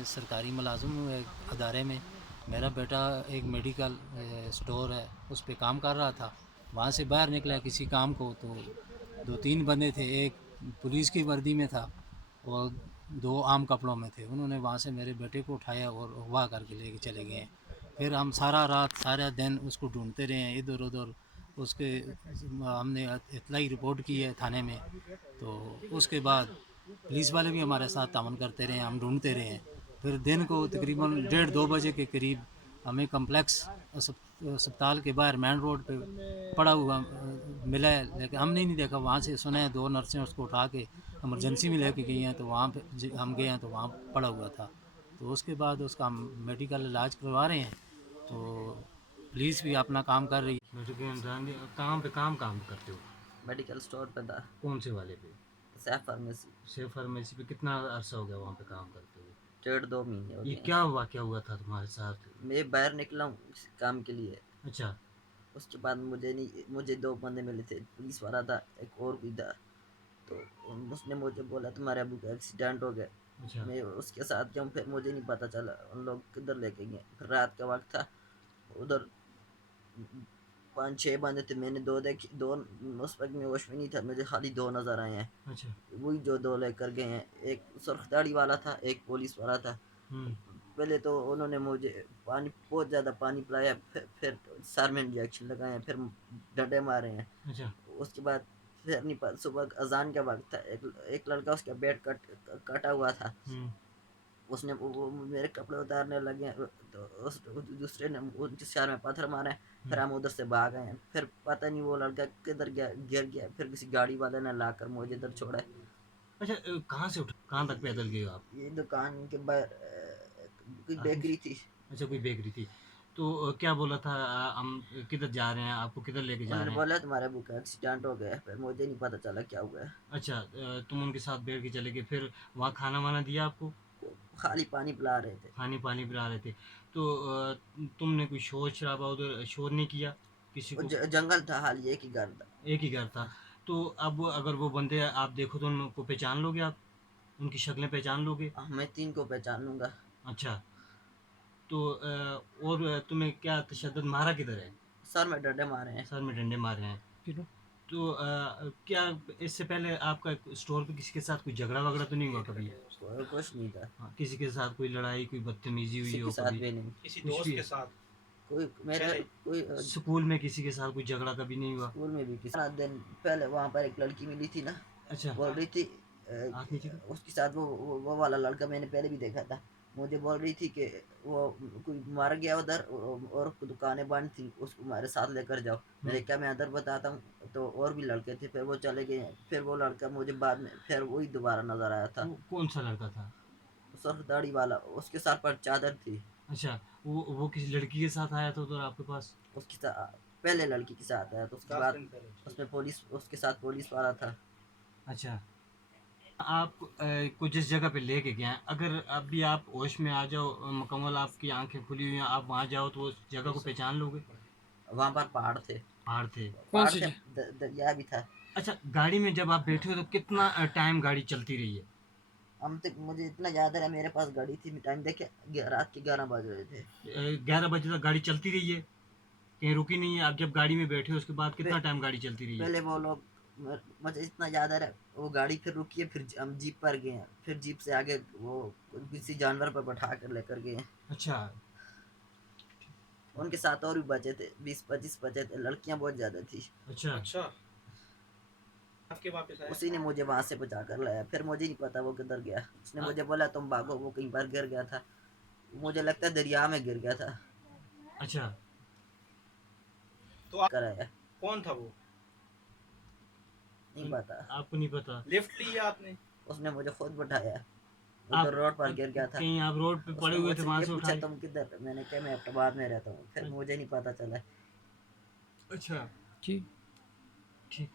मैं सरकारी मुलाजिम हूँ एक अदारे में। मेरा बेटा एक मेडिकल स्टोर है, उस पे काम कर रहा था। वहाँ से बाहर निकला किसी काम को, तो 2-3 बंदे थे, एक पुलिस की वर्दी में था और 2 आम कपड़ों में थे। उन्होंने वहाँ से मेरे बेटे को उठाया और अगवा करके लेके चले गए। फिर हम सारा रात सारा दिन उसको ढूंढते रहे हैं इधर-उधर। उसके हमने इतलाई रिपोर्ट की है थाने में। तो उसके बाद पुलिस वाले भी हमारे साथ ताउन करते रहे, हम ढूंढते रहे हैं। फिर दिन को तकरीबन 1:30-2 बजे के करीब हमें कम्प्लेक्स अस्पताल के बाहर मेन रोड पे पड़ा हुआ मिला है, लेकिन हमने नहीं देखा। वहाँ से सुना है 2 नर्सें उसको उठा के इमरजेंसी में लेके गई हैं, तो वहाँ पे हम गए हैं तो वहाँ पड़ा हुआ था। तो उसके बाद उसका हम मेडिकल इलाज करवा रहे हैं। तो पुलिस भी अपना काम कर रही है। कहाँ पे काम करते हो? मेडिकल स्टोर पे था। कौन से वाले पे? सैफ फार्मेसी। सेफ फार्मेसी पे कितना अरसा हो गया वहाँ पे काम करते हुए? 1.5-2 महीने हो ये गए। क्या वाकया हुआ था तुम्हारे साथ? मैं बाहर निकला हूँ काम के लिए। अच्छा। उसके बाद मुझे 2 बंदे मिले थे, पुलिस वाला था, एक और भी था। तो उसने मुझे बोला तुम्हारे अबू का एक्सीडेंट हो गया। अच्छा। मैं उसके साथ गया, फिर मुझे नहीं पता चला उन लोग किधर लेके गए। फिर रात का वक्त था, उधर 5-6 बंदे थे, मैंने 2 देखे, 2 उस वक्त में होश में नहीं था, मुझे खाली 2 नजर आए हैं। अच्छा। वही जो 2 लेकर गए हैं, एक सुर्ख दाढ़ी वाला था, एक पुलिस वाला था। पहले तो उन्होंने मुझे बहुत ज़्यादा पानी पिलाया, फिर सर में इंजेक्शन लगाए हैं, फिर डंडे मारे हैं। अच्छा। उसके बाद फिर नहीं पता, सुबह अजान का वक्त था, एक लड़का उसका बेड कटा हुआ था। उसने वो मेरे कपड़े उतारने लगे, तो उस दूसरे ने उनके सर में पत्थर मारे। फिर हम उधर से भाग गए। फिर पता नहीं वो लड़का किधर गया, गिर गया। फिर किसी गाड़ी वाले ने लाकर मुझे इधर छोड़ा। अच्छा, कहाँ से उठा कहाँ तक पैदल गए हो आप? ये दुकान के बाहर कोई आदमी बेकरी थी। अच्छा, कोई बेकरी थी। तो क्या बोला था? हम किधर जा रहे हैं, आपको किधर लेके जा उन्होंने रहे हैं? बोला तुम्हारे अबू का एक्सीडेंट हो गया है। फिर मुझे नहीं पता चला क्या हुआ है। अच्छा, तुम उनके साथ बैठ के चले गए, फिर वहाँ खाना वाना दिया आपको? वो खाली पानी पिला रहे थे। खाने पानी पिला रहे थे। तो तुमने कोई शोर शराबा उधर शोर नहीं किया किसी वो को? जंगल था, हाल एक ही घर था। एक ही घर था। तो अब अगर वो बंदे आप देखो तो उनको पहचान लोगे आप? उनकी शक्लें पहचान लोगे? मैं 3 को पहचान लूंगा। अच्छा। तो और तुम्हें क्या तशद्दुद मारा किधर है? सर में डंडे मारे हैं। सर में डंडे मारे हैं। तो क्या इससे पहले आपका स्टोर पे किसी के साथ कोई झगड़ा वगड़ा तो नहीं हुआ कभी? कुछ नहीं था। हाँ, किसी के साथ कोई लड़ाई, कोई बदतमीजी हुई किसी के हो साथ कभी? भी नहीं। किसी कुछ दोस्त भी? के साथ? कोई मेरे कोई स्कूल में किसी के साथ कोई झगड़ा कभी नहीं हुआ? स्कूल में भी किसी दिन पहले वहाँ पर एक लड़की मिली थी ना, अच्छा। बोल रही थी हाथ नीचे कर। उसके साथ वो वाला लड़का मैंने पहले भी देखा था। मुझे बोल रही थी कि वो कोई मार गया उधर और दुकानें बंद थी, उसको हमारे साथ लेकर जाओ। मैंने कहा मैं उधर बताता हूँ। तो और भी लड़के थे, फिर वो चले गए। फिर वो लड़का मुझे बाद में फिर वही दोबारा नजर आया था। वो कौन सा लड़का था? सुर्ख दाढ़ी वाला, उसके सर पर चादर थी। अच्छा, वो किसी लड़की के साथ आया था उधर आपके पास? उसके साथ पहले लड़की के साथ आया, तो उसके 10 बाद दिन पहले। उसमें पुलिस, उसके साथ पुलिस वाला था। अच्छा। आप को जिस जगह पे लेके गए हैं, अगर अभी आप होश में आ जाओ, मुकम्मल आपकी आंखें खुली हुई हैं, आप वहाँ जाओ तो उस जगह को पहचान लोगे? वहां पर पहाड़ थे। पहाड़ थे? पहाड़ थे, दरिया भी था। अच्छा, गाड़ी में जब आप बैठे हो तो कितना टाइम गाड़ी चलती रही है? हम तक मुझे इतना याद है, मेरे पास गाड़ी थी, टाइम देखे रात के 11 बज रहे थे। 11 बजे तक गाड़ी चलती रही है? कहीं रुकी नहीं है? आप जब गाड़ी में बैठे हो उसके बाद कितना पे- टाइम गाड़ी चलती रही है? पहले वो लोग, मुझे इतना याद आ रहा है, वो गाड़ी फिर रुकी है, फिर हम जीप पर गए हैं, फिर जीप से आगे वो किसी जानवर पर बैठा कर लेकर गए हैं। अच्छा। उनके साथ और भी बचे थे, 20-25 बचे थे, लड़कियां बहुत ज्यादा थी। अच्छा। अच्छा, आपके वापस आया? उसी ने मुझे वहां से बचा कर लाया। फिर मुझे नहीं पता वो किधर गया। उसने मुझे बोला तुम भागो, वो कहीं पर गिर गया था। मुझे लगता है दरिया में गिर गया था। अच्छा। तो कराया कौन था वो? नहीं पता। आपको नहीं पता? लिफ्ट लिया आपने? उसने मुझे खुद बैठाया, आप उधर रोड पर गिर गया था। कहीं आप रोड पे पड़े उसने हुए थे मुझसे वहां ये से पूछा उठाए? तुम किधर, मैंने कहा मैं अहमदाबाद में रहता हूँ। फिर मुझे नहीं पता चला। अच्छा। ठीक। ठीक।